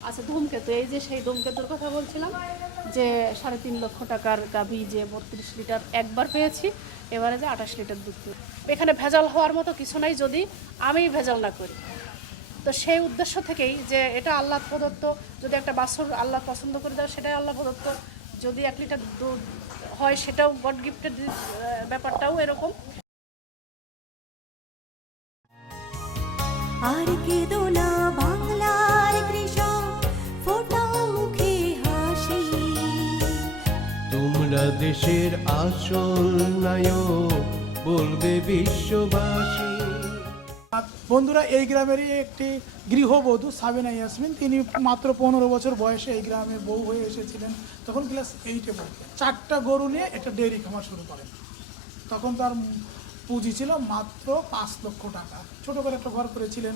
আচ্ছা, ধূমকেতু, এই যে সেই ধূমকেতুর কথা বলছিলাম যে 3.5 লক্ষ টাকার গাভী যে 32 লিটার একবার পেয়েছি, এবারে যে 28 লিটার দুধ পেয়েছি। এখানে ভেজাল হওয়ার মতো কিছু নাই যদি আমি ভেজাল না করি। তো সেই উদ্দেশ্য থেকেই যে এটা আল্লাহ প্রদত্ত, যদি একটা বাছুর আল্লাহ পছন্দ করে দেয় সেটাই আল্লাহ প্রদত্ত, যদি 1 লিটার দুধ হয় সেটাও গড গিফটেড, ব্যাপারটাও এরকম। আর কেঁদো না বাংলার কৃষক, ফোটাও মুখে হাসি। তোমরা দেশের আসল নায়ক, বলবে বিশ্ববাসী। বন্ধুরা, এই গ্রামেরই একটি গৃহবধূ সাবিনা ইয়াসমিন, তিনি মাত্র 15 বছর বয়সে এই গ্রামে বউ হয়ে এসেছিলেন। তখন ক্লাস 8-এ পড়তেন। 4টা গরু নিয়ে একটা ডেয়ারি খামার শুরু করেন। তখন তার পুঁজি ছিল মাত্র 5 লক্ষ টাকা। ছোটো করে একটা ঘর করেছিলেন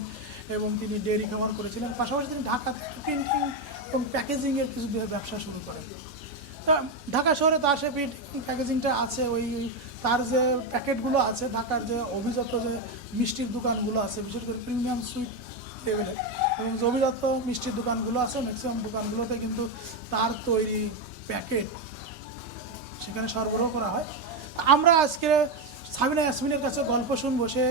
এবং তিনি ডেয়ারি খামার করেছিলেন। পাশাপাশি তিনি ঢাকাতে প্রিন্টিং এবং প্যাকেজিংয়ের কিছু ব্যবসা শুরু করেন। তা ঢাকা শহরে তো আসে প্রিন্টিং প্যাকেজিংটা আছে, ওই তার যে প্যাকেটগুলো আছে, ঢাকার যে অভিজাত যে মিষ্টির দোকানগুলো আছে, বিশেষ করে প্রিমিয়াম সুইট লেভেলের এবং যে অভিজাত মিষ্টির দোকানগুলো আছে, ম্যাক্সিমাম দোকানগুলোতে কিন্তু তার তৈরি প্যাকেট সেখানে সরবরাহ করা হয়। আমরা আজকে সাবিনা ইয়াসমিনের কাছে গল্প শুনবো, সে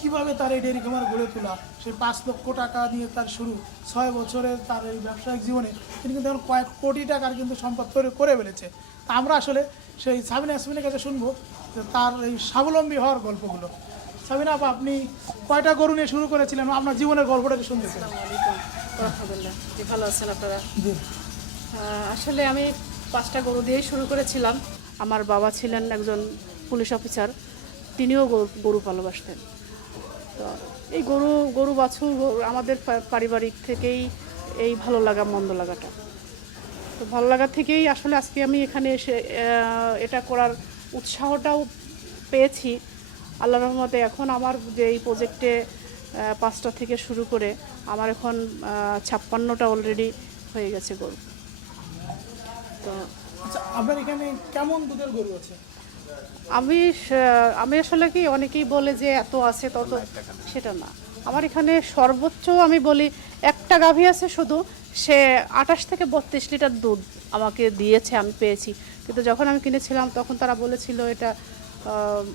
কীভাবে তার এই ডেয়ারি খামার গড়ে তোলা, সেই 5 লক্ষ টাকা নিয়ে তার শুরু। 6 বছরের তার এই ব্যবসায়িক জীবনে তিনি কিন্তু এখন কয়েক কোটি টাকার কিন্তু সম্পদ তৈরি করে ফেলেছে। তা আমরা আসলে সেই সাবিনা ইয়াসমিনের কাছে শুনবো যে তার এই স্বাবলম্বী হওয়ার গল্পগুলো। সাবিনা আপা, আপনি কয়টা গরু নিয়ে শুরু করেছিলেন? আপনার জীবনের গল্পটাকে শুনতে চাই। আসসালামু আলাইকুম, আলহামদুলিল্লাহ, জি ভালো আছেন আপনারা? জি। আসলে আমি 5টা গরু দিয়েই শুরু করেছিলাম। আমার বাবা ছিলেন একজন পুলিশ অফিসার, তিনিও গরু ভালোবাসতেন। তো এই গরু বাছুর আমাদের পারিবারিক থেকেই এই ভালো লাগা মন্দ লাগাটা, তো ভালো লাগা থেকেই আসলে আজকে আমি এখানে এসে এটা করার উৎসাহটাও পেয়েছি আল্লাহর রহমতে। এখন আমার যে এই প্রজেক্টে 5টা থেকে শুরু করে আমার এখন 56টা অলরেডি হয়ে গেছে গরু। তো আচ্ছা, আপনার এখানে কেমন দুধের গরু আছে? আমি আসলে কি, অনেকেই বলে যে এত আছে তত, সেটা না। আমার এখানে সর্বোচ্চ আমি বলি একটা গাভী আছে শুধু, সে 28 থেকে 32 লিটার দুধ আমাকে দিয়েছে, আমি পেয়েছি। কিন্তু যখন আমি কিনেছিলাম তখন তারা বলেছিল এটা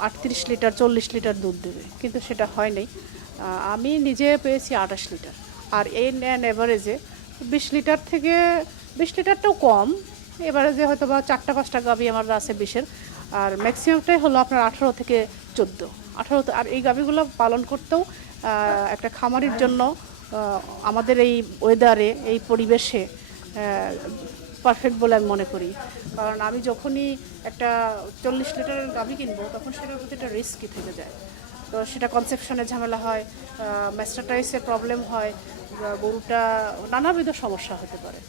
38 লিটার 40 লিটার দুধ দেবে, কিন্তু সেটা হয় নাই। আমি নিজে পেয়েছি 28 লিটার। আর এই এভারেজে 20 লিটার থেকে 20 লিটারটাও কম, এভারেজে হয়তো বা 4টা-5টা গাভী আমার আছে 20-এর, আর ম্যাক্সিমামটাই হলো আপনার 18 থেকে 14। আর এই গাভীগুলো পালন করতেও একটা খামারির জন্য আমাদের এই ওয়েদারে, এই পরিবেশে পারফেক্ট বলে আমি মনে করি। কারণ আমি যখনই একটা 40 লিটারের গাভী কিনবো তখন সেটার প্রতি একটা রিস্কই থেকে যায়। তো সেটা কনসেপশনের ঝামেলা হয়, ম্যাস্টাটাইসের প্রবলেম হয়, গরুটা নানাবিধ সমস্যা হতে পারে।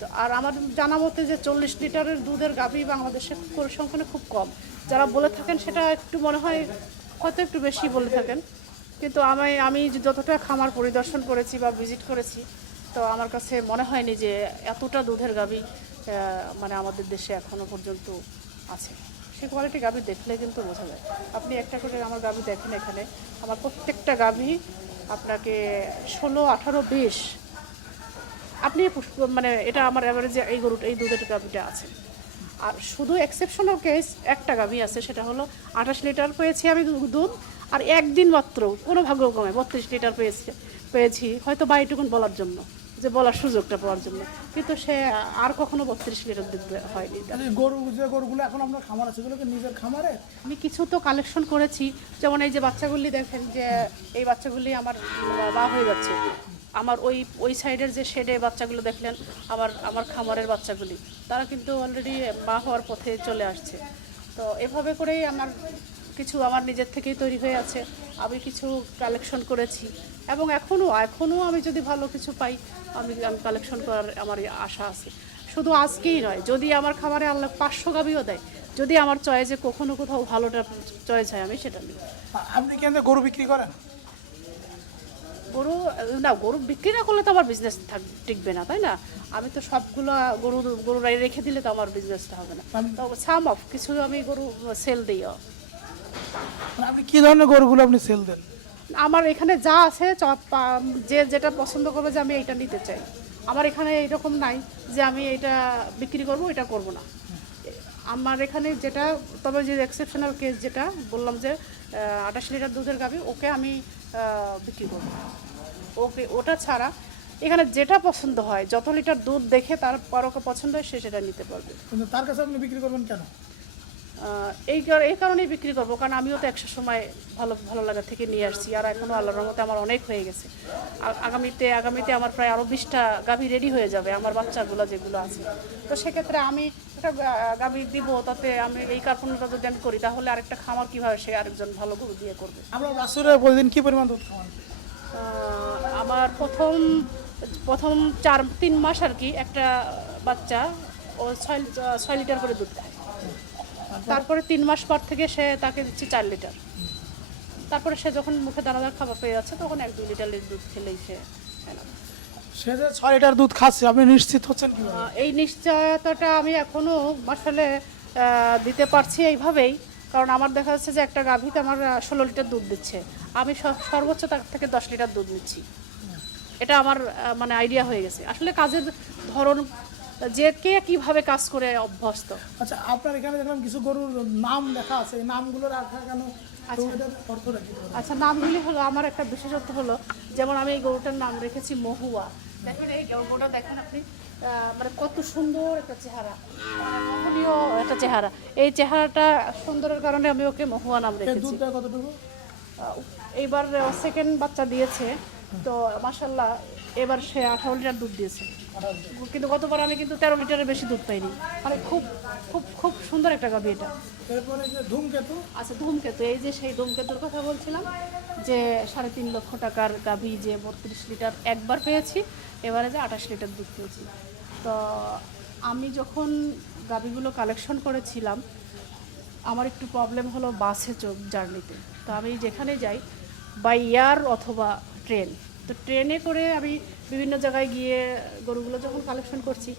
তো আর আমার জানা মতে যে 40 লিটারের দুধের গাভী বাংলাদেশের পরিসংখ্যানে খুব কম। যারা বলে থাকেন সেটা একটু মনে হয় হয়তো একটু বেশি বলে থাকেন, কিন্তু আমি যতটা খামার পরিদর্শন করেছি বা ভিজিট করেছি, তো আমার কাছে মনে হয়নি যে এতটা দুধের গাভী মানে আমাদের দেশে এখনও পর্যন্ত আছে। সেই কোয়ালিটি গাভী দেখলে কিন্তু বোঝা যায়। আপনি একটা করে আমার গাভী দেখেন, এখানে আমার প্রত্যেকটা গাভী আপনাকে 16, 18, 20 আপনি মানে এটা আমার অ্যাভারেজে এই দুধের গাভীটা আছে। আর শুধু এক্সেপশনাল কেস একটা গাভী আছে, সেটা হলো 28 লিটার পেয়েছি আমি দুধ, আর একদিন মাত্র কোনো ভাগ্যক্রমে 32 লিটার পেয়েছি হয়তো বা এইটুকুন বলার জন্য, যে বলার সুযোগটা পাওয়ার জন্য, কিন্তু সে আর কখনো 32 লিটার দুধ হয়নি। গরুগুলো এখন আপনার খামার আছে, এগুলোকে নিজের খামারে? আমি কিছু তো কালেকশন করেছি, যেমন এই যে বাচ্চাগুলি দেখেন, যে এই বাচ্চাগুলি আমার মা হয়ে যাচ্ছে। আমার ওই সাইডের যে শেডে বাচ্চাগুলো দেখলেন, আমার খামারের বাচ্চাগুলি, তারা কিন্তু অলরেডি মা হওয়ার পথে চলে আসছে। তো এভাবে করেই আমার কিছু আমার নিজের থেকেই তৈরি হয়ে আছে। আমি কিছু কালেকশন করেছি এবং এখনও আমি যদি ভালো কিছু পাই আমি কালেকশন করার আমার আশা আছে। শুধু আজকেই নয়, যদি আমার খামারে আল্লাহ 500 গাভীও দেয়, যদি আমার চয়েসে কখনো কোথাও ভালোটা চয়েস হয়, আমি সেটা নিই। আপনি কেন গরু বিক্রি করেন? গরু বিক্রি না করলে তো আমার বিজনেস টিকবে না, তাই না? আমি তো সবগুলো গরু রেখে দিলে তো আমার বিজনেসটা হবে না। তো সাম অফ কিছু আমি গরু সেল দিই। আপনি কি ধরনের গরুগুলো আপনি সেল দেন? আমার এখানে যা আছে, যে যেটা পছন্দ করবে যে আমি এইটা নিতে চাই, আমার এখানে এরকম নাই যে আমি এটা বিক্রি করব, এটা করব না। আমার এখানে যেটা, তবে যে এক্সেপশনাল কেস যেটা বললাম যে 28 লিটার দুধের গাভী, ওকে আমি বিক্রি করব। ওকে ওটা ছাড়া এখানে যেটা পছন্দ হয়, যত লিটার দুধ দেখে তারপর ওকে পছন্দ হয় সে সেটা নিতে পারবে। কিন্তু তার কাছে আপনি বিক্রি করবেন কেন? এই কারণেই বিক্রি করবো, কারণ আমিও তো একশো সময় ভালো ভালো লাগা থেকে নিয়ে আসছি, আর এখনও আল্লাহর রহমতে আমার অনেক হয়ে গেছে। আগামীতে আমার প্রায় আরও 20টা গাভী রেডি হয়ে যাবে, আমার বাচ্চাগুলো যেগুলো আছে। তো সেক্ষেত্রে আমি একটা গাভী দিব, তাতে আমি এই কার্পণ্যটা যদি আমি করি, তাহলে আরেকটা খামার কীভাবে সে আরেকজন ভালো গরু দিয়ে করবে। আমরা বাছুরে প্রতিদিন কি পরিমাণ দুধ খাওয়ান? আমার প্রথম 3 মাস আর কি, একটা বাচ্চা ও 6 লিটার করে দুধ খায়। তারপরে 3 মাস পর থেকে তাকে দিচ্ছি 4 লিটার। তারপরে সে যখন মুখে দানাদার খাবার পেয়ে যাচ্ছে, তখন 1-2 লিটার দুধ খেলেই সে খায় না। সে যে 6 লিটার দুধ খাচ্ছে, আপনি নিশ্চিত হচ্ছেন কি? এই নিশ্চয়তাটা আমি এখনো আসলে দিতে পারছি এইভাবেই, কারণ আমার দেখা যাচ্ছে যে একটা গাভীতে আমার 16 লিটার দুধ দিচ্ছে, আমি সর্বোচ্চ তার থেকে 10 লিটার দুধ নিচ্ছি। এটা আমার মানে আইডিয়া হয়ে গেছে। আসলে কাজের ধরন, যে কে কিভাবে কাজ করে অভ্যস্ত। আচ্ছা, আপনার এখানে দেখলাম কিছু গরুর নাম লেখা আছে, এই নামগুলো রাখা কেন? আচ্ছা, নামগুলি হলো, আমার একটা বিশেষত্ব হলো, যেমন আমি এই গরুটার নাম রেখেছি মহুয়া। দেখেন এই গরুটা, দেখেন আপনি, মানে কত সুন্দর একটা চেহারা, মোহনীয় একটা চেহারা। এই চেহারাটা সুন্দরের কারণে আমি ওকে মহুয়া নাম রেখেছি। দুধটা কতটুকু? এইবার সেকেন্ড বাচ্চা দিয়েছে, তো মাশাআল্লাহ এবার সে 18 লিটার দুধ দিয়েছে। কিন্তু গতবার আমি কিন্তু 13 লিটারের বেশি দুধ পাইনি। মানে খুব খুব খুব সুন্দর একটা গাভী এটা। এরপরে যে ধূমকেতু। আচ্ছা, ধূমকেতু, এই যে সেই ধূমকেতুর কথা বলছিলাম, যে 3.5 লক্ষ টাকার গাভী, যে 32 লিটার একবার পেয়েছি, এবারে যে 28 লিটার দুধ পেয়েছি। তো আমি যখন গাভীগুলো কালেকশন করেছিলাম, আমার একটু প্রবলেম হলো বাসে জার্নিতে। তো আমি যেখানে যাই, বাই এয়ার অথবা ট্রেন, তো ট্রেনে করে আমি বিভিন্ন জায়গায় গিয়ে গরুগুলো যখন কালেকশন করছি,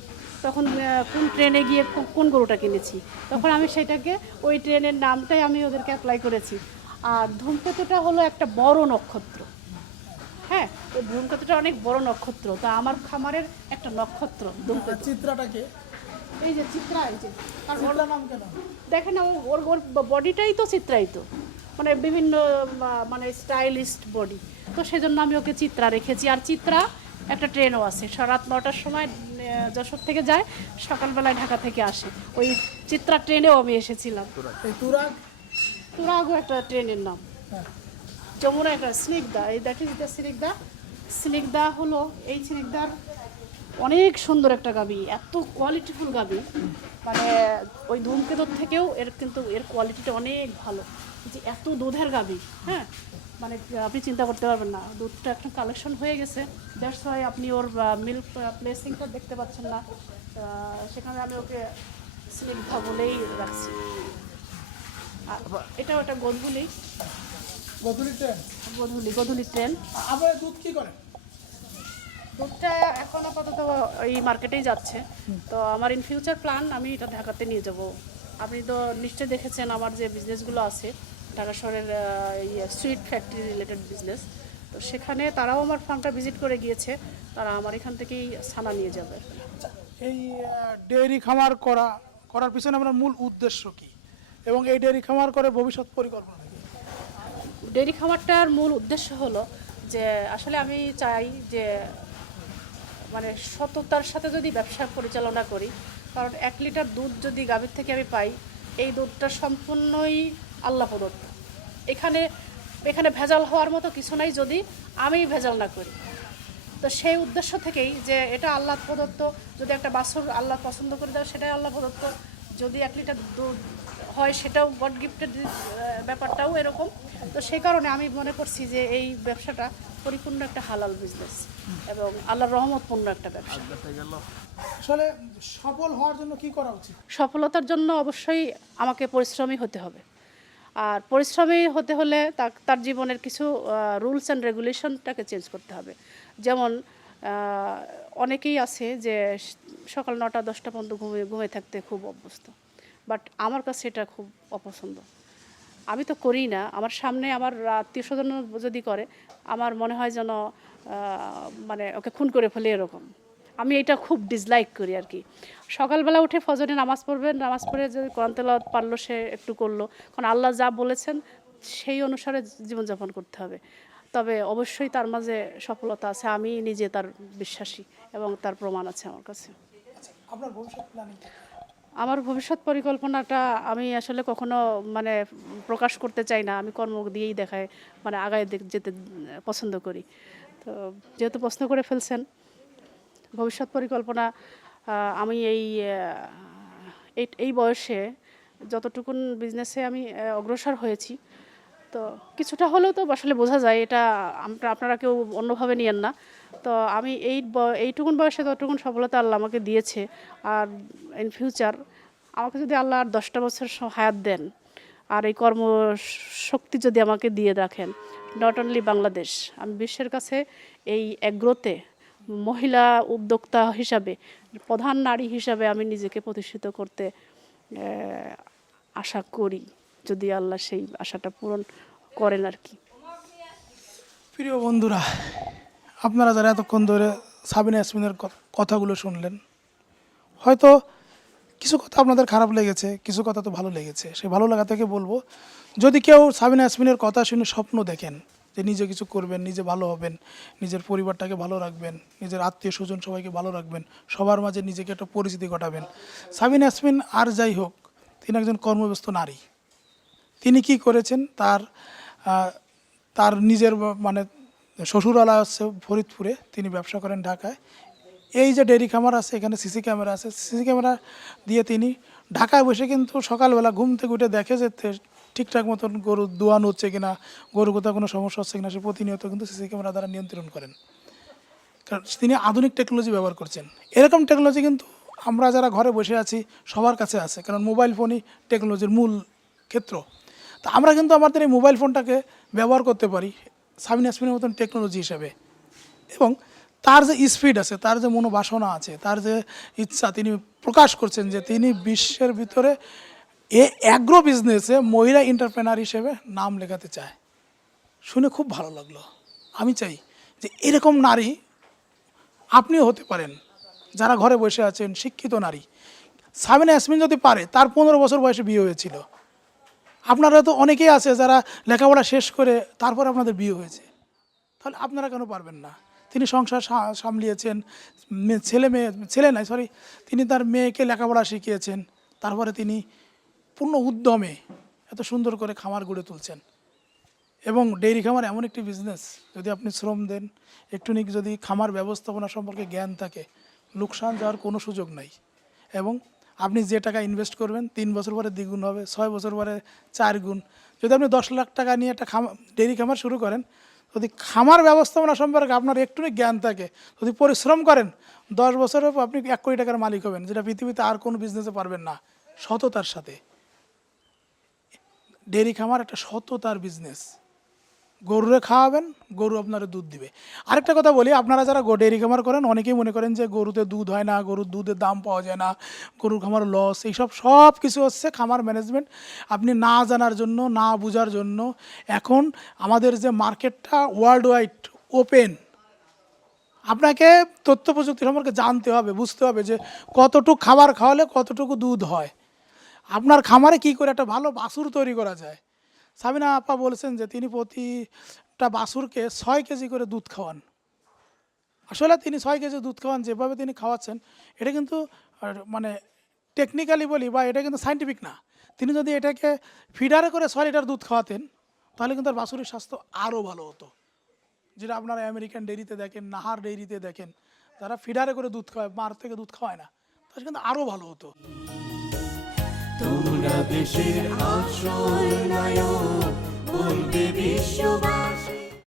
তখন কোন ট্রেনে গিয়ে কোন গরুটা কিনেছি, তখন আমি সেটাকে ওই ট্রেনের নামটাই আমি ওদেরকে অ্যাপ্লাই করেছি। আর ধূমকেতুটা হলো একটা বড় নক্ষত্র। হ্যাঁ, ওই ধূমকেতুটা অনেক বড় নক্ষত্র, তা আমার খামারের একটা নক্ষত্র ধূমকেতু। চিত্রাটাকে, এই যে চিত্রা, এই যে, আর ওর নাম কেন? দেখেন না, ওর ওর বডিটাই তো চিত্রায়িত, মানে বিভিন্ন মানে স্টাইলিস্ট বডি, তো সেজন্য আমি ওকে চিত্রা রেখেছি। আর চিত্রা একটা ট্রেনও আছে, রাত 9টার সময় যশোর থেকে যায়, সকালবেলায় ঢাকা থেকে আসে, ওই চিত্রা ট্রেনেও আমি এসেছিলাম। এই তুরাগ, তুরাগও একটা ট্রেনের নাম। যমুনা একটা স্নিগ্ধা, এই দ্যাট ইজ দ্য স্নিগ্ধা হলো, এই স্নিগ্ধার অনেক সুন্দর একটা গাভী, এত কোয়ালিটিফুল গাভী, মানে ওই ধূমকেতুর থেকেও এর কোয়ালিটিটা অনেক ভালো, যে এত দুধের গাভী। হ্যাঁ, মানে আপনি চিন্তা করতে পারবেন না, দুধটা একটা কালেকশন হয়ে গেছে, দ্যাটস ওয়াই আপনি ওর মিল্ক প্লেসিংটা দেখতে পাচ্ছেন না, সেখানে আমি ওকে স্নিগ্ধা বলেই রাখছি। এটাও একটা গধূলি ট্রেন। আপনার দুধ কি করে? দুধটা এখন আপাতত এই মার্কেটেই যাচ্ছে, তো আমার ইন ফিউচার প্ল্যান, আমি এটা ঢাকাতে নিয়ে যাব। আপনি তো নিশ্চয়ই দেখেছেন আমার যে বিজনেসগুলো আছে ঢাকা শহরের, সুইট ফ্যাক্টরি রিলেটেড বিজনেস, তো সেখানে তারাও আমার ফার্মটা ভিজিট করে গিয়েছে, তারা আমার এখান থেকেই ছানা নিয়ে যাবে। এই ডেয়ারি খামার করার পিছনে আপনার মূল উদ্দেশ্য কি, এবং এই ডেয়ারি খামার করে ভবিষ্যৎ পরিকল্পনা কি? ডেয়ারি খামারটার মূল উদ্দেশ্য হলো যে, আসলে আমি চাই যে, মানে সততার সাথে যদি ব্যবসা পরিচালনা করি, কারণ 1 লিটার দুধ যদি গাভীর থেকে আমি পাই, এই দুধটা সম্পূর্ণই আল্লাহ প্রদত্ত। এখানে ভেজাল হওয়ার মতো কিছু নাই, যদি আমি ভেজাল না করি। তো সেই উদ্দেশ্য থেকেই যে, এটা আল্লাহ প্রদত্ত, যদি একটা বাছুর আল্লাহ পছন্দ করে দেয়, সেটাই আল্লাহ প্রদত্ত, যদি 1 লিটার দুধ হয়, সেটাও গড গিফটেড, ব্যাপারটাও এরকম। তো সেই কারণে আমি মনে করছি যে, এই ব্যবসাটা পরিপূর্ণ একটা হালাল বিজনেস এবং আল্লাহর রহমতপূর্ণ একটা ব্যবসা। আসলে সফল হওয়ার জন্য কি করা উচিত? সফলতার জন্য অবশ্যই আমাকে পরিশ্রমী হতে হবে, আর পরিশ্রমী হতে হলে তার জীবনের কিছু রুলস অ্যান্ড রেগুলেশনটাকে চেঞ্জ করতে হবে। যেমন অনেকেই আছে যে সকাল 9টা-10টা পর্যন্ত ঘুমিয়ে থাকতে খুব অভ্যস্ত, বাট আমার কাছে এটা খুব অপছন্দ। আমি তো করি না, আমার সামনে আমার আত্মীয় স্বজন যদি করে, আমার মনে হয় যেন মানে ওকে খুন করে ফেলে এরকম। আমি এটা খুব ডিসলাইক করি আর কি। সকালবেলা উঠে ফজরে নামাজ পড়বেন, নামাজ পড়ে যদি কোরআন তেলাওয়াত পারলো সে একটু করলো, কারণ আল্লাহ যা বলেছেন সেই অনুসারে জীবনযাপন করতে হবে। তবে অবশ্যই তার মাঝে সফলতা আছে, আমি নিজে তার বিশ্বাসী এবং তার প্রমাণ আছে আমার কাছে। আপনার ভবিষ্যৎ প্ল্যানিং? আমার ভবিষ্যৎ পরিকল্পনাটা আমি আসলে কখনো মানে প্রকাশ করতে চাই না, আমি কর্ম দিয়েই দেখায় মানে আগায় যেতে পছন্দ করি। তো যেহেতু প্রশ্ন করে ফেলছেন, ভবিষ্যৎ পরিকল্পনা আমি এই বয়সে যতটুকুন বিজনেসে আমি অগ্রসর হয়েছি, তো কিছুটা হলেও তো আসলে বোঝা যায়, এটা আপনারা কেউ অন্যভাবে নিয়েন না। তো আমি এইটুকুন বয়সে ততটুকুন সফলতা আল্লাহ আমাকে দিয়েছে। আর ইন ফিউচার আমাকে যদি আল্লাহ আর 10টা বছর হায়াত দেন, আর এই কর্মশক্তি যদি আমাকে দিয়ে রাখেন, নট অনলি বাংলাদেশ, আমি বিশ্বের কাছে এই এগ্রোতে মহিলা উদ্যোক্তা হিসাবে, প্রধান নারী হিসাবে আমি নিজেকে প্রতিষ্ঠিত করতে আশা করি, যদি আল্লাহ সেই আশাটা পূরণ করেন আর কি। প্রিয় বন্ধুরা, আপনারা যারা এতক্ষণ ধরে সাবিনা ইয়াসমিনের কথাগুলো শুনলেন, হয়তো কিছু কথা আপনাদের খারাপ লেগেছে, কিছু কথা তো ভালো লেগেছে। সেই ভালো লাগা থেকে বলবো, যদি কেউ সাবিনা ইয়াসমিনের কথা শুনে স্বপ্ন দেখেন যে নিজে কিছু করবেন, নিজে ভালো হবেন, নিজের পরিবারটাকে ভালো রাখবেন, নিজের আত্মীয় স্বজন সবাইকে ভালো রাখবেন, সবার মাঝে নিজেকে একটা পরিচিতি ঘটাবেন, সাবিনা ইয়াসমিন আর যাই হোক, তিনি একজন কর্মব্যস্ত নারী। তিনি কি করেছেন, তার নিজের মানে শ্বশুরালয় হচ্ছে ফরিদপুরে, তিনি ব্যবসা করেন ঢাকায়। এই যে ডেয়ারি খামার আছে, এখানে সিসি ক্যামেরা আছে, সিসি ক্যামেরা দিয়ে তিনি ঢাকায় বসে কিন্তু সকালবেলা ঘুম থেকে উঠে দেখে যে ঠিকঠাক মতন গরু দোয়ানো হচ্ছে কিনা, গরু কোথাও কোনো সমস্যা হচ্ছে কিনা, সে প্রতিনিয়ত কিন্তু সিসি ক্যামেরা দ্বারা নিয়ন্ত্রণ করেন। কারণ তিনি আধুনিক টেকনোলজি ব্যবহার করছেন। এরকম টেকনোলজি কিন্তু আমরা যারা ঘরে বসে আছি সবার কাছে আছে, কারণ মোবাইল ফোনই টেকনোলজির মূল ক্ষেত্র। তা আমরা কিন্তু আমাদের এই মোবাইল ফোনটাকে ব্যবহার করতে পারি সাবিনা ইয়াসমিনের মতন টেকনোলজি হিসেবে। এবং তার যে স্পিড আছে, তার যে মনোবাসনা আছে, তার যে ইচ্ছা, তিনি প্রকাশ করছেন যে তিনি বিশ্বের ভিতরে অ্যাগ্রো বিজনেসে মহিলা এন্টারপ্রেনার হিসেবে নাম লেখাতে চায়। শুনে খুব ভালো লাগলো। আমি চাই যে এরকম নারী আপনিও হতে পারেন, যারা ঘরে বসে আছেন, শিক্ষিত নারী। সাবিনা ইয়াসমিন যদি পারে, তার 15 বছর বয়সে বিয়ে হয়েছিল। আপনারা তো অনেকেই আছে যারা লেখাপড়া শেষ করে তারপরে আপনাদের বিয়ে হয়েছে, তাহলে আপনারা কেন পারবেন না? তিনি সংসার সামলিয়েছেন, তিনি তার মেয়েকে লেখাপড়া শিখিয়েছেন, তারপরে তিনি পূর্ণ উদ্যমে এত সুন্দর করে খামার গড়ে তুলছেন। এবং ডেইরি খামার এমন একটি বিজনেস, যদি আপনি শ্রম দেন, একটুখানি যদি খামার ব্যবস্থাপনা সম্পর্কে জ্ঞান থাকে, লোকসান যাওয়ার কোনো সুযোগ নাই। এবং আপনি যে টাকা ইনভেস্ট করবেন 3 বছর পরে দ্বিগুণ হবে, 6 বছর পরে 4 গুণ। যদি আপনি 10 লাখ টাকা নিয়ে একটা ডেইরি খামার শুরু করেন, যদি খামার ব্যবস্থাপনা সম্পর্কে আপনার একটুখানি জ্ঞান থাকে, যদি পরিশ্রম করেন, 10 বছরে আপনি 1 কোটি টাকার মালিক হবেন, যেটা পৃথিবীতে আর কোনো বিজনেসে পারবেন না। সততার সাথে ডেইরি খামার একটা সততার বিজনেস। গরুরে খাওয়াবেন, গরু আপনার দুধ দিবে। আরেকটা কথা বলি, আপনারা যারা ডেইরি খামার করেন, অনেকেই মনে করেন যে গরুতে দুধ হয় না, গরুর দুধের দাম পাওয়া যায় না, গরুর খামার লস, এইসব সব কিছু হচ্ছে খামার ম্যানেজমেন্ট আপনি না জানার জন্য, না বোঝার জন্য। এখন আমাদের যে মার্কেটটা ওয়ার্ল্ড ওয়াইড ওপেন, আপনাকে তথ্য প্রযুক্তি সম্পর্কে জানতে হবে, বুঝতে হবে যে কতটুকু খাবার খাওয়ালে কতটুকু দুধ হয়, আপনার খামারে কী করে একটা ভালো বাছুর তৈরি করা যায়। সাবিনা আপা বলেছেন যে তিনি প্রতিটা বাছুরকে 6 কেজি করে দুধ খাওয়ান। আসলে তিনি 6 কেজি দুধ খাওয়ান, যেভাবে তিনি খাওয়াচ্ছেন এটা কিন্তু মানে টেকনিক্যালি বলি বা এটা কিন্তু সায়েন্টিফিক না। তিনি যদি এটাকে ফিডারে করে 6 লিটার দুধ খাওয়াতেন, তাহলে কিন্তু তার বাছুরের স্বাস্থ্য আরও ভালো হতো। যেটা আপনারা আমেরিকান ডেইরিতে দেখেন, নাহার ডেইরিতে দেখেন, যারা ফিডারে করে দুধ খাওয়ায়, মার থেকে দুধ খাওয়ায় না, তাহলে কিন্তু আরও ভালো হতো। তোমরা দেশের আসল নায়ক, বলবে বিশ্ববাসী।